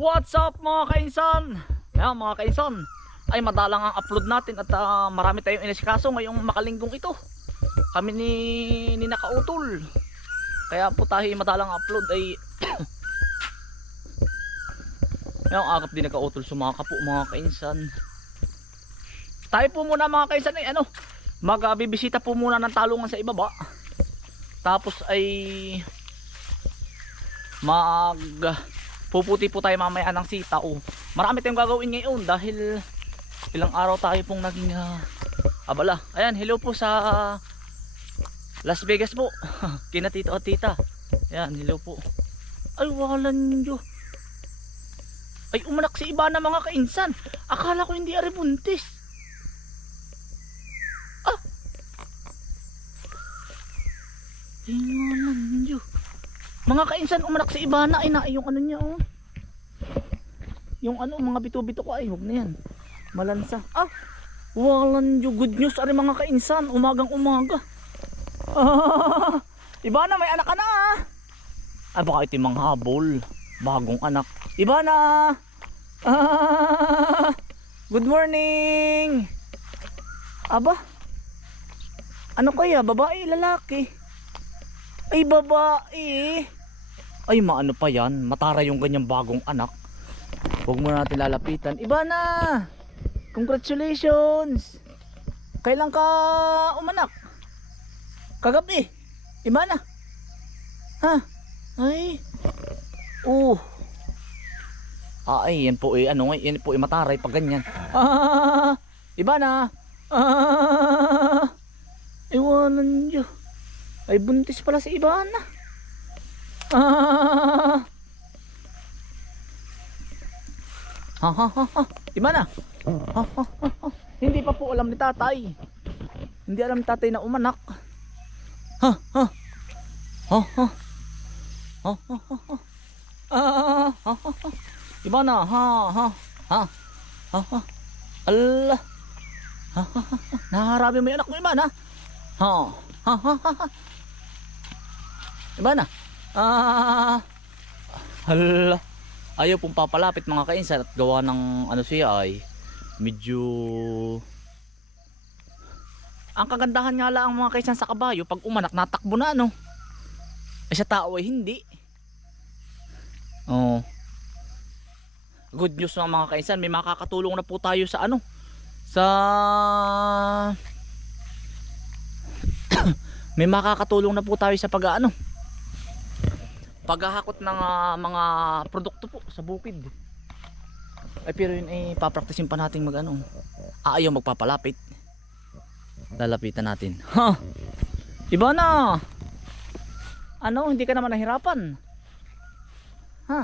What's up mga kainsan? Ayan mga kainsan. Ay madalang ang upload natin at ah, marami tayong inisikaso ngayong makalinggong ito. Kami ni, ni Nakautol. Kaya po tayo madalang upload ay Ayan ang agap din Nakautol sumaka po mga kainsan. Tayo po muna mga kainsan ay ano Magbibisita po muna ng talungan sa ibaba. Tapos ay mag puputi po tayo mamaya ng sita oh. marami tayong gagawin ngayon dahil ilang araw tayo pong naging ah, abala. Ayan hello po sa Las Vegas po. Kina tito at tita. Ayan hello po. Ay walan nyo ay umanak si iba na mga kainsan. Akala ko hindi ari buntis. Ah! Ay walan mga kainsan umanak si Ibana ay na yung ano niya oh. Yung ano mga bito-bito ko ay huwag na yan. Malansa. Ah, walan yung good news ari mga kainsan umagang umaga. Ah, Ibana may anak ka na ah. Ay baka ito yung habol. Bagong anak. Ibana. Ah, good morning. Aba. Ano kaya babae lalaki? Ay babae. Ay maano pa yan. Matara yung ganyang bagong anak. Huwag mo natin lalapitan. Iba na. Congratulations. Kailan ka umanak? Kagabi. Iba na. Ha? Ay. Uh. Ah, ay, yan po eh, ano, yan po eh, mataray pag ganyan. Ah, iba na. Ah, iwanan nyo. Ay, buntis pala si Ivana. Ha ha ha ha, ha. Hindi pa po alam ni tatay. Hindi alam ni tatay na umanak. Ha ha. Ha ha. Ha ha ha ha. Ah, ha ha ha. Ivana, ha ha. Ha. Ha. Allah. Ha ha ha. ha. Naharami mo yung anak mo, Ivana. Ha. Ha ha ha ha. Iba na. Ah. Hala. Ayaw pong papalapit mga kainsan at gawa ng ano siya ay medyo ang kagandahan nga lang mga kainsan sa kabayo pag umanak natakbo na ano. Eh sa tao ay hindi. Oh. Good news mga mga kainsan, may makakatulong na po tayo sa ano sa may makakatulong na po tayo sa pag ano paghahakot ng ah, mga produkto po sa bukid. Ay pero yun ay papraktisin pa natin mag ano ayaw magpapalapit. Lalapitan natin. Ha? Iba na! Ano hindi ka naman nahirapan. Ha?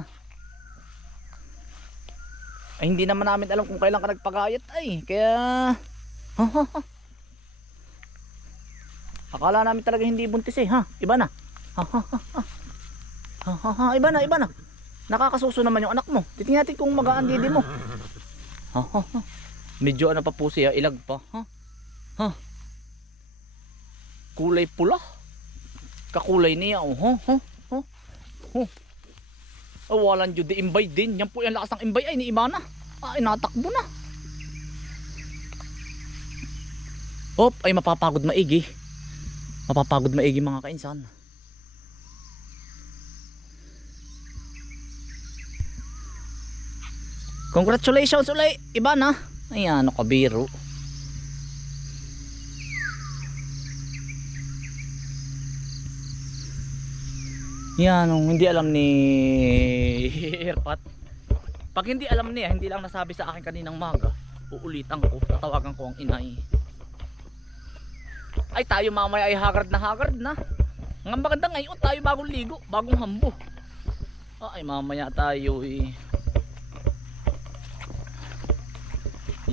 Ay hindi naman namin alam kung kailan ka nagpagayat ay kaya ha ha ha. Akala namin talaga hindi buntis eh ha? Iba na. Ha ha ha ha Ha, ha, ha, iba na, iba na. Nakakasuso naman yung anak mo. Titingnan natin kung magaan didi mo. Ha, ha, ha. Medyo ano pa po siya, ilag pa. Ha? Ha? Kulay pula. Kakulay niya, oh. Ha, ha, ha. Ha. Oh, walang dyo di imbay din. Yan po yung lakas ng imbay ay ni Imana. Ah, inatakbo na. Hop, ay mapapagod maigi. Mapapagod maigi mga kainsan. Congratulations ulit, iba na. Ayan, ano ka biro. Yan, nung hindi alam ni Irpat. Pag hindi alam niya, hindi lang nasabi sa akin kaninang maga, uulitan ko, tatawagan ko ang inay. Ay tayo mamaya ay hagard na hagard na. Ang maganda ngayon, tayo bagong ligo, bagong hambo. Ay mamaya tayo eh.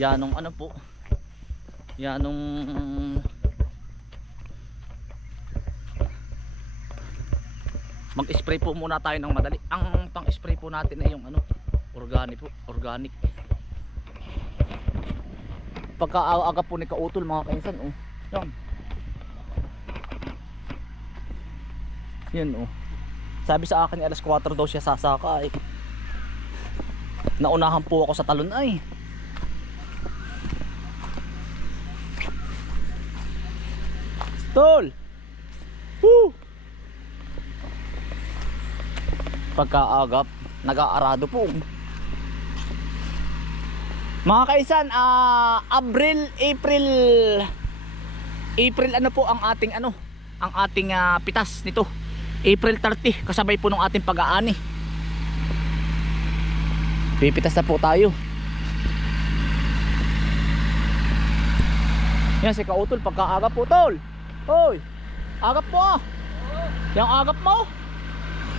Yanong ano po? Yanong Mag-spray po muna tayo ng madali. Ang pang-spray po natin ay yung ano, organic po, organic. Pagka-aga po ni kautol mga kainsan, oh. Yan. Yan, oh. Sabi sa akin alas 4 daw siya sasaka eh. Naunahan po ako sa talon ay. Tol! Woo! Pagkaagap, nag-aarado po. Mga kaisan, ah Abril, April April ano po ang ating ano, ang ating ah, pitas nito. April 30 kasabay po ng ating pag-aani. Pipitas na po tayo. Yan si Kautol pagkaagap po tol. Hoy. Agap po ah. Agap mo.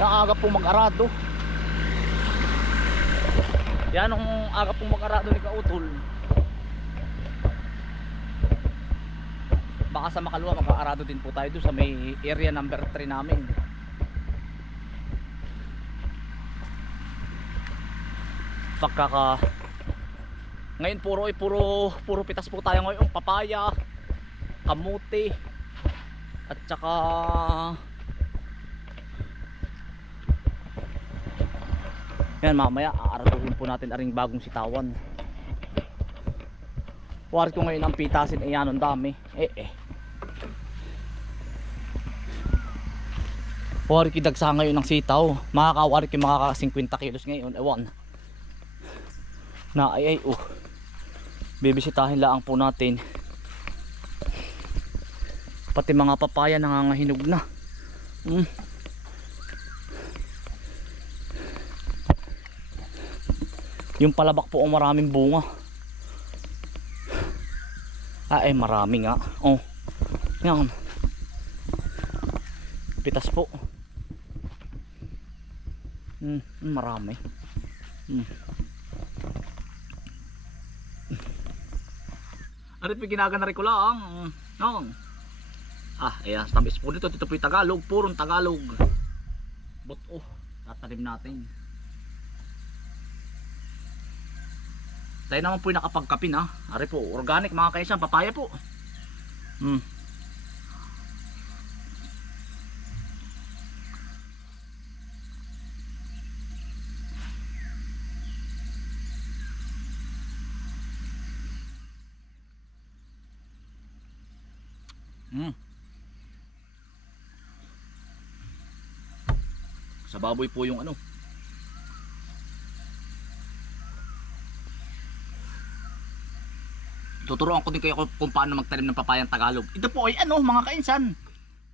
Yang agap po mag-arado. Yan ang agap po mag-arado ni Kautol. Baka sa Makalua mag-aarado din po tayo doon sa may area number 3 namin. Pagkaka Ngayon puro ay puro puro pitas po tayo ngayon, papaya, kamuti at saka Yan mamaya aaraduhin po natin aring bagong sitawan. Wari ko ngayon ang pitasin ay yan ang dami. Eh eh. Wari ko dagsa ngayon ng sitaw. Makakawari ko makaka 50 kilos ngayon. Ewan. Na ay ay uh. Bibisitahin lang po natin. Pati mga papaya nangangahinog na. Mm. Yung palabak po ang maraming bunga. Ah, eh, marami nga. Oh. Yan. Pitas po. Hmm, marami. Hmm. Arit may ginagana rin ko lang. Noon. Ah, ayan. Tamis po dito. Dito po yung Tagalog. Purong Tagalog. But oh, tatanim natin. Tayo naman po yung nakapagkapin ha. Ari po, organic mga kaisan, papaya po. Hmm. Sa baboy po yung ano, tuturuan ko din kayo kung- paano magtanim ng papayang Tagalog. Ito po ay ano mga kainsan.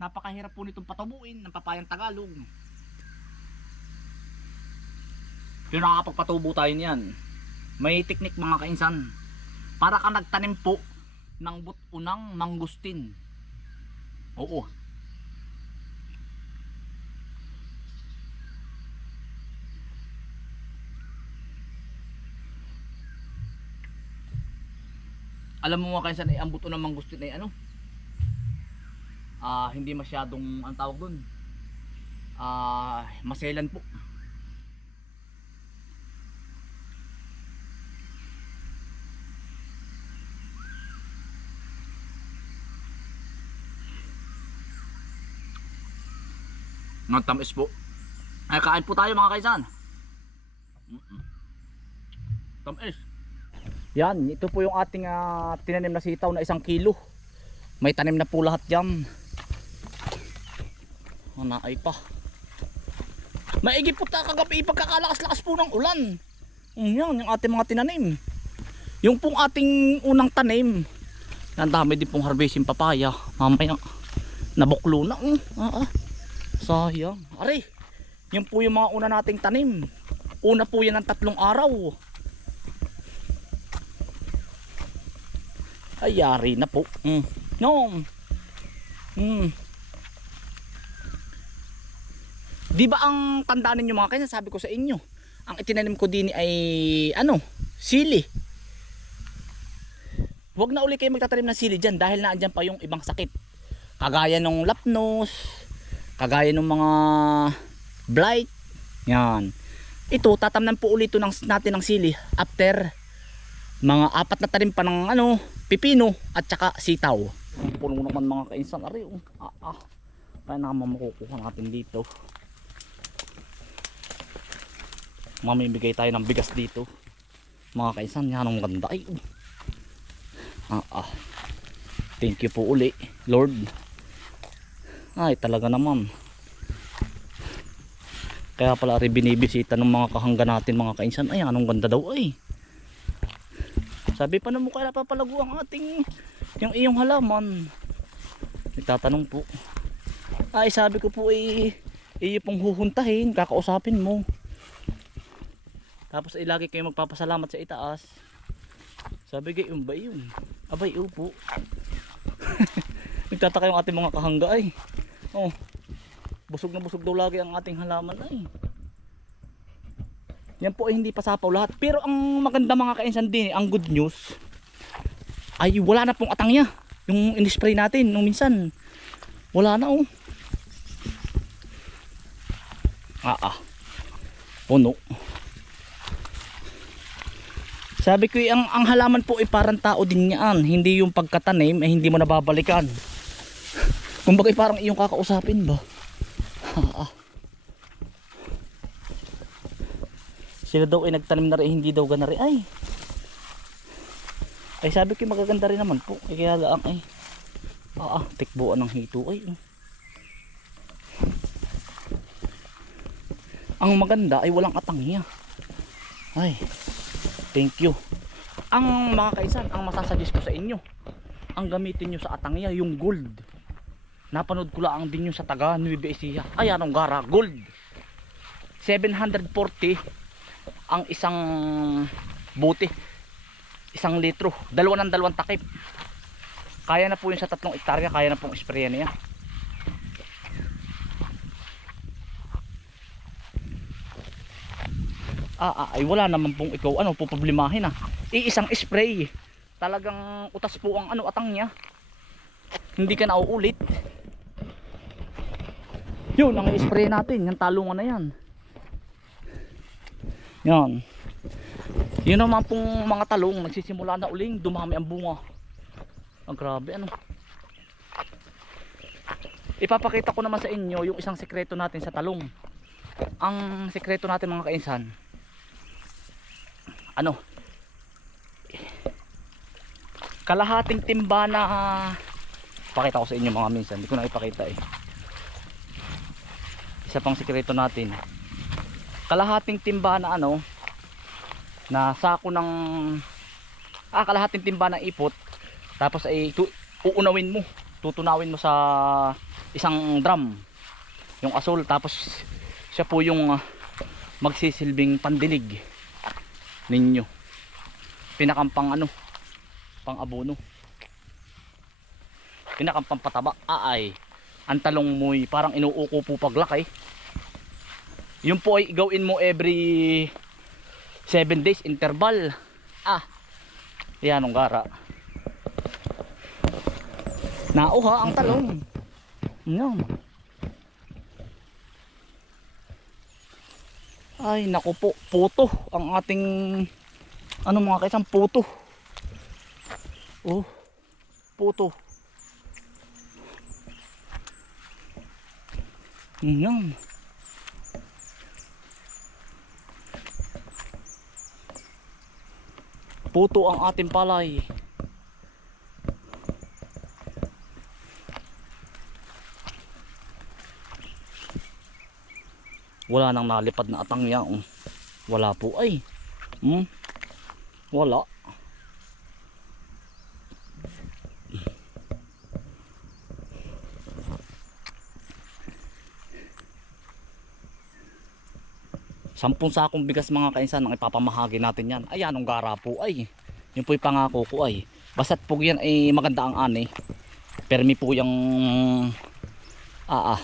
Napakahirap po nitong patubuin ng papayang Tagalog. Pero nakakapagpatubo tayo niyan. May teknik mga kainsan. Para ka nagtanim po ng butunang mangustin. Oo. Alam mo mga kainsan ay ang buto ng mangustin ay ano? Ah hindi masyadong ang tawag doon ah maselan po. Ng tamis po. Ay kain po tayo mga kaisan. Tamis yan, ito po yung ating ah, tinanim na sitaw na isang kilo. May tanim na po lahat yan. Oh, naay pa. Maigi po ta kagabi pagkakalakas-lakas po ng ulan. Yan, yung ating mga tinanim. Yung pong ating unang tanim. Ang dami din pong harvesting papaya. Mamaya, nabuklo na. Mm, ah, ah. Sayang. Ari, yan po yung mga una nating tanim. Una po yan ng tatlong araw. Ay yari na po. Mm. no mm. di ba ang tandaan ninyo mga kanya sabi ko sa inyo ang itinanim ko din ay ano sili. Huwag na uli kayo magtatanim ng sili dyan dahil naandyan pa yung ibang sakit. Kagaya ng lapnos kagaya ng mga blight yan. Ito tatamnan po ulit ito ng, natin ng sili after mga apat na tanim pa ng ano pipino at saka sitaw puno naman mga kainsan ari oh. ah, ah. kaya naman makukuha natin dito mamimigay tayo ng bigas dito mga kaisan yan ang ganda ay oh. ah, ah. thank you po uli Lord ay talaga naman kaya pala rin binibisita ng mga kahangga natin mga kainsan ay anong ganda daw ay sabi pa na mo kaya papalago ang ating yung iyong halaman. Nagtatanong po. Ay sabi ko po ay iyo pong huhuntahin kakausapin mo. Tapos ay lagi kayo magpapasalamat sa itaas. Sabi gayon ba yun? Abay upo. Nagtataka yung ating mga kahangga ay. Oh busog na busog daw lagi ang ating halaman ay yan po ay hindi pa sapaw lahat. Pero ang maganda mga kainsan din ang good news ay wala na pong atang niya. Yung in-spray natin nung minsan wala na oh. Ah ah. Puno. Sabi ko eh, ang, ang halaman po ay parang tao din yan. Hindi yung pagkatanim ay hindi mo nababalikan. Kumbaga eh, parang iyong kakausapin ba? Ah, ah. Sila daw ay nagtanim na rin, hindi daw gana rin. Ay. Ay sabi ko magaganda rin naman po. Ay kaya lang ay. Ah, ah tikbuan ng hito ay. Ang maganda ay walang atangya. Ay. Thank you. Ang mga kaisan, ang masasuggest ko sa inyo, ang gamitin nyo sa atangya, yung gold. Napanood ko lang din yung sa taga Nueva Ecija. Ay, anong gara? Gold. 740 ang isang bote. Isang litro. Dalawa ng dalawang takip. Kaya na po yun sa tatlong ektarya. Kaya na pong sprayan niya. Ah, ah, ay wala naman pong ikaw ano po problemahin ah. Iisang spray. Talagang utas po ang ano atang niya. Hindi ka na uulit. Yun, ang i-spray natin. Yung talungan na yan. Yan. Yun naman pong mga talong. Nagsisimula na uling. Dumami ang bunga. Ang grabe ano. Ipapakita ko naman sa inyo yung isang sekreto natin sa talong. Ang sekreto natin mga kainsan. Ano? Kalahating timba na pakita ko sa inyo mga minsan. Hindi ko na ipakita eh isa pang sikreto natin kalahating timba na ano na sako ng ah kalahating timba ng ipot tapos ay tu, uunawin mo tutunawin mo sa isang drum yung asol tapos siya po yung ah, magsisilbing pandilig ninyo. Pinakampang ano pang abono. Pinakampang pataba. Ah, ay ang talong mo'y parang inuuko po paglaki yun po ay gawin mo every 7 days interval. Ah. Yan ang gara. Nauha ang talong. Yan ay naku po puto ang ating ano mga kaisang puto. Oh puto. Yan. Puto ang ating palay. Wala nang nalipad na atangya. oh. Wala po ay. Hmm? Wala. Sampung sakong bigas mga kainsan ang ipapamahagi natin yan. Ay, anong gara po ay. Yun po yung pangako ko ay. Basta't po yan ay maganda ang ani. Permi po yung... Ah, ah.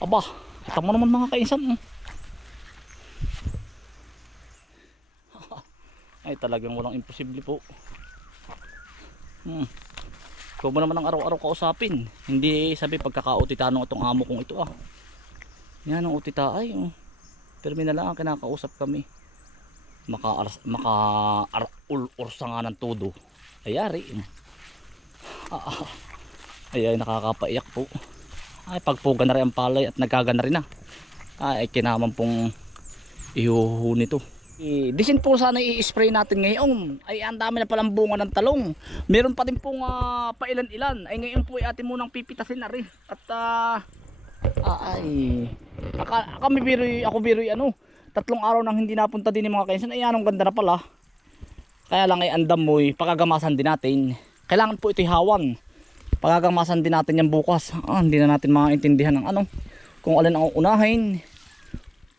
Aba, kita mo naman mga kainsan. mm. Ay, talagang walang imposible po. Hmm. Ikaw mo naman ang araw-araw kausapin. Hindi sabi pagkakautitanong itong amo kong ito ah. Yan ang utita ay. Oh. Pero na lang ang kinakausap kami. Maka maka ar, ul, ursa nga ng todo. Ayari. Ah, ah. Ay, nakakapaiyak po. Ay pagpuga na rin ang palay at nagkaga na rin na. Ay kinaman pong ihuhu nito. I, disin po sana i-spray natin ngayon. Ay ang dami na palang bunga ng talong. Meron pa din pong ah, pailan-ilan. Ay ngayon po ay atin munang pipitasin na rin. At ah, ah, ay aka, kami biroy, ako biroy ano, tatlong araw nang hindi napunta din ng mga kainsan. Ay anong ganda na pala. Kaya lang ay andam mo, pagagamasan din natin. Kailangan po ito hawan. Pagagamasan din natin yan bukas. Ah, hindi na natin maintindihan ng ano. Kung alin ang unahin.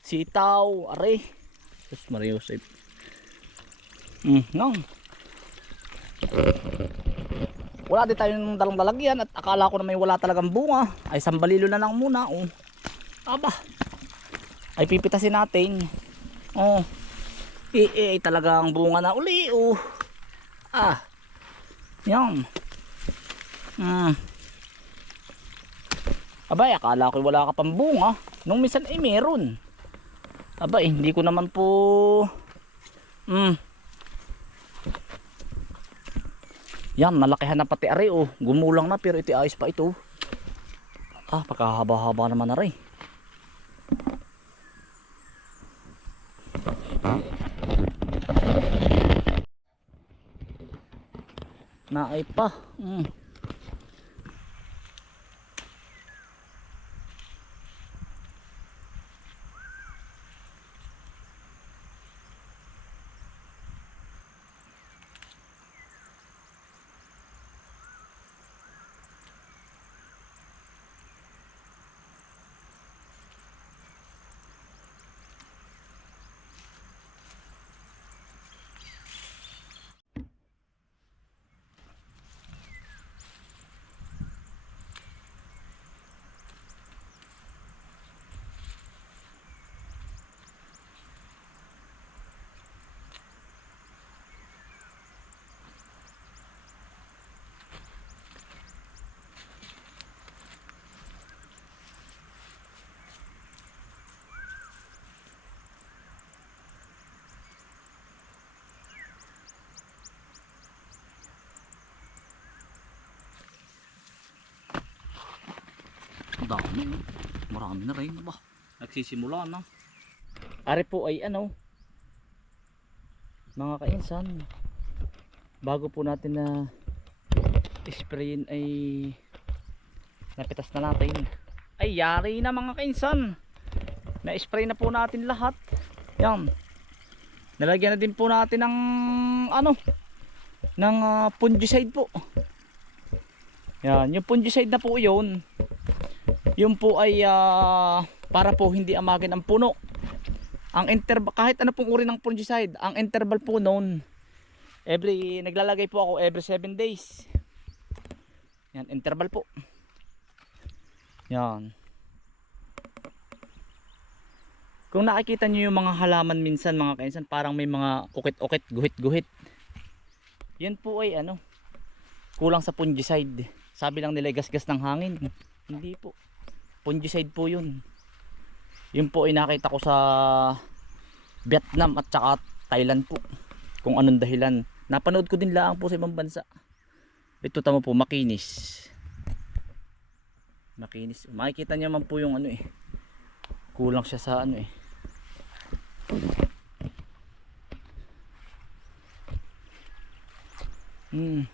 Sitaw, are. Sus Mario Joseph. Hmm, no. Wala din tayong dalang lalagyan at akala ko na may wala talagang bunga. Ay sambalilo na lang muna. Oh. Aba. Ay pipitasin natin. Oh. Eh, eh, talagang bunga na uli. Oh. Ah. Yan. Hmm. Abay, akala ko wala ka pang bunga. Nung minsan ay meron. Abay, hindi ko naman po... Hmm. Yan, nalakihan na pati ari oh. Gumulang na pero iti ayos pa ito. Ah, pagkahaba-haba naman na rin. Naay pa. Mm. Dami. no? Marami na rin. Ba? Nagsisimula na. Ari po ay ano. Mga kainsan. Bago po natin na sprayin ay napitas na natin. Ay yari na mga kainsan. Na-spray na po natin lahat. Yan. Nalagyan na din po natin ng ano ng ah, fungicide po. Yan, yung fungicide na po 'yon. Yun po ay ah, para po hindi amagin ang puno. Ang interval kahit ano pong uri ng fungicide, ang interval po noon every naglalagay po ako every 7 days. Yan, interval po. Yan. Kung nakikita niyo yung mga halaman minsan mga kainsan, parang may mga ukit-ukit, guhit-guhit. Yan po ay ano, kulang sa fungicide. Sabi lang nila gasgas ng hangin. Hindi po. Fungicide po yun. Yun po ay nakita ko sa Vietnam at saka Thailand po. Kung anong dahilan. Napanood ko din lang po sa ibang bansa. Ito tamo po, makinis. Makinis. Makikita niyo man po yung ano eh. Kulang siya sa ano eh. Hmm.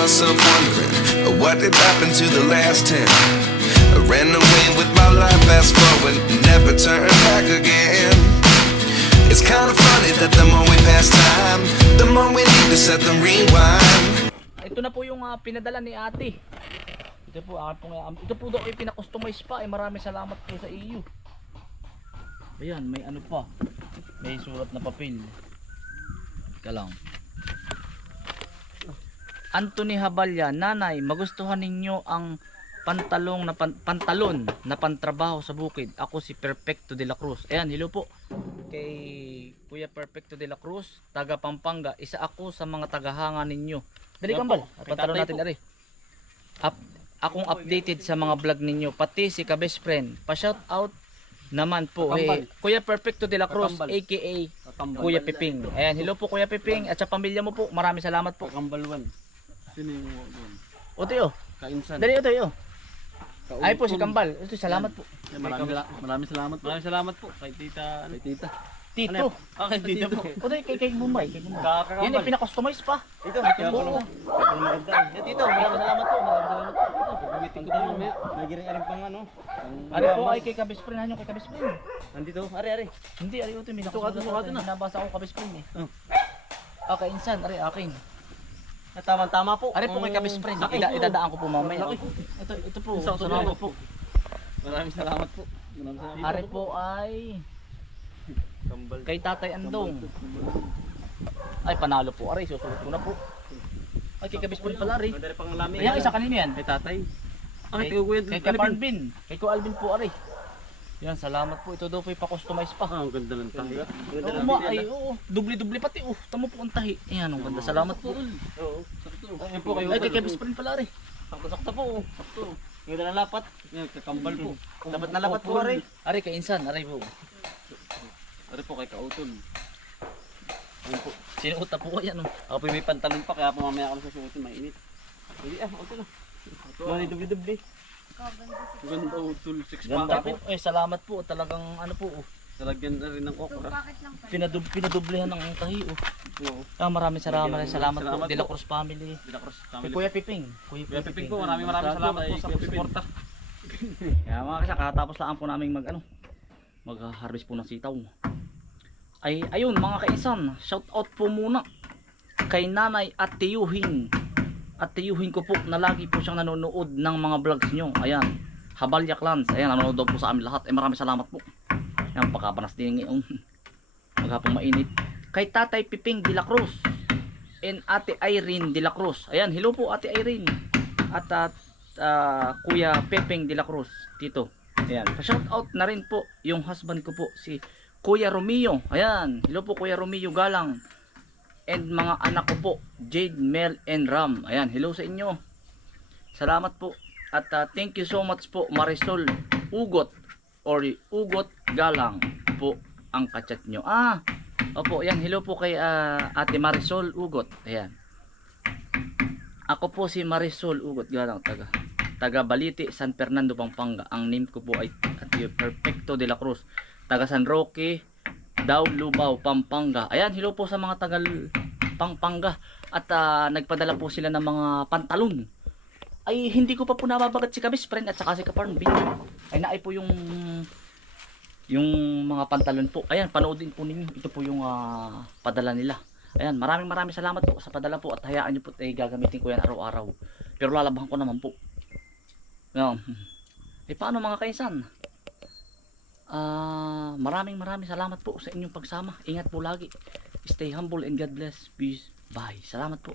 Myself wondering uh, what did happen to the last 10. I ran away with my life, fast forward, never turn back again. It's kind of funny that the more we pass time, the more we need to set the rewind. Ito na po yung ah, pinadala ni ate. Ito po, akin pong, ah, ito po daw ay pinakustomize pa. Ay maraming salamat po sa iyo. Ayan, may ano pa. May surat na papel. Ika lang. Anthony Habalya, Nanay, magustuhan ninyo ang pantalong na pan- pantalon na pantrabaho sa bukid. Ako si Perfecto de la Cruz. Ayan, hello po. Kay Kuya Perfecto de la Cruz, taga Pampanga. Isa ako sa mga tagahanga ninyo. Dali kambal. Pantalon natin po. ari. Up, akong updated sa mga vlog ninyo. Pati si ka-best friend. Pa-shout out naman po. Kakambal. Eh, Kuya Perfecto de la Cruz, Kakambal. aka Kakambal. Kuya Piping. Ayan, hello po Kuya Piping at sa pamilya mo po. Maraming salamat po. Kakambalwan. Sino yung doon? O Tiyo, Kainsan. dali o Tiyo. Kautol. Ay po si Kambal. Ito, salamat po. Maraming, sala- maraming salamat po. Maraming salamat po kay tita. Kay tita. Tito. Ah, kay tita po. O Tiyo, kay, kay Bombay. Kay. Kakambal. Yan ay pinakustomize pa. Ito, pala. Kaya pala maganda. Yan, tito, maraming salamat po. Maraming salamat po. Ito, pagbibitin ko tayo mamaya. May giring-aring pang ano. Ano po ay kay Kabisprin. Ano kay Kabisprin? Nandito, ari, ari. Hindi, ari ito. May Sukat, sukat na. Nabasa ko Kabisprin eh. Oh. Okay, insan. Ari, akin. Ah, Tama-tama po. Ari po kay Kabisprin. Laki. Ida, idadaan ko po mamaya. Laki. Ito, ito po. Isang Salamat po. Maraming salamat po. Maraming salamat. Ari po ay Kambal. kay Tatay Andong. Ay, panalo po. Ari, susuot ko na po. Ay, kay Kabisprin pala, Ari. Madali pang lami. Ayan, isa kanino yan? Kay tatay. Ah, Kay, kuya. kay Kaparvin. Kay Ko Alvin po, Ari. Yan, salamat po. Ito daw po ipa-customize pa. Ah, ang ganda ng tahi. Oo, ma, ay, oo. Dubli-dubli pati. Oh, tamo po ang tahi. Ayan, ang ganda. Salamat po. Oo, sakto. Ayun po kayo. Ay, kay Kabisprin pala, Ari. Sakto-sakto po. Sakto. Yung nalapat. Yan, kakambal po. Dapat nalapat po, Ari. Ari, kay Insan. Ari po. Ari po kay Kautol. Ayun po. Sinuot na po ko yan. Oh. Ako po may pantalon pa, kaya po mamaya ako susuotin, mainit. Hindi ah, utol ah. Dubli-dubli. Ganda utol, six Ganda pack. po. Eh, salamat po. Talagang ano po. Oh. Talagyan na rin ng okra. Pinadub pinadublehan ng tahi. Oh. Oo. Ah, maraming salamat. Salamat, salamat, Salamat po. Po. Cruz family. De La Cruz Kay family. Kuya Piping. Kuya Piping po, maraming maraming salamat po sa pagsuporta. Kaya mga kasya, katapos lang po namin mag ano, mag-harvest po ng sitaw. Ay, ayun mga kaisan, shout out po muna kay nanay at tiyuhin. At tiyuhin ko po na lagi po siyang nanonood ng mga vlogs nyo. Ayan, Habalya Clans. Ayan, nanonood po sa amin lahat. Ay, maraming salamat po. Ayan, pagkapanas din ngayon. Maghapong mainit. Kay Tatay Piping de la Cruz and Ate Irene de la Cruz. Ayan, hello po Ate Irene. At at ah, Kuya Pepeng de la Cruz dito. Ayan, pa-shout out na rin po yung husband ko po si Kuya Romeo. Ayan, hello po Kuya Romeo Galang. And mga anak ko po, Jade, Mel, and Ram. Ayan, hello sa inyo. Salamat po. At ah, thank you so much po Marisol Ugot or Ugot Galang po ang kachat nyo. Ah, opo, ayan, hello po kay ah, Ate Marisol Ugot. Ayan. Ako po si Marisol Ugot Galang taga taga Baliti, San Fernando, Pampanga. Ang name ko po ay Ate Perfecto de la Cruz. Taga San Roque, Daw Lubao, Pampanga. Ayan, hello po sa mga taga Pampanga. At ah, nagpadala po sila ng mga pantalon. Ay, hindi ko pa po nababagat si Kabis friend at saka si Kaparn Bin. Ay, naay po yung yung mga pantalon po. Ayan, panoodin po ninyo. Ito po yung ah, padala nila. Ayan, maraming maraming salamat po sa padala po at hayaan nyo po ay gagamitin ko yan araw-araw. Pero lalabahan ko naman po. Ayan. Eh paano mga kaisan? Ah, maraming maraming salamat po sa inyong pagsama. Ingat po lagi. Stay humble and God bless. Peace. Bye. Salamat po.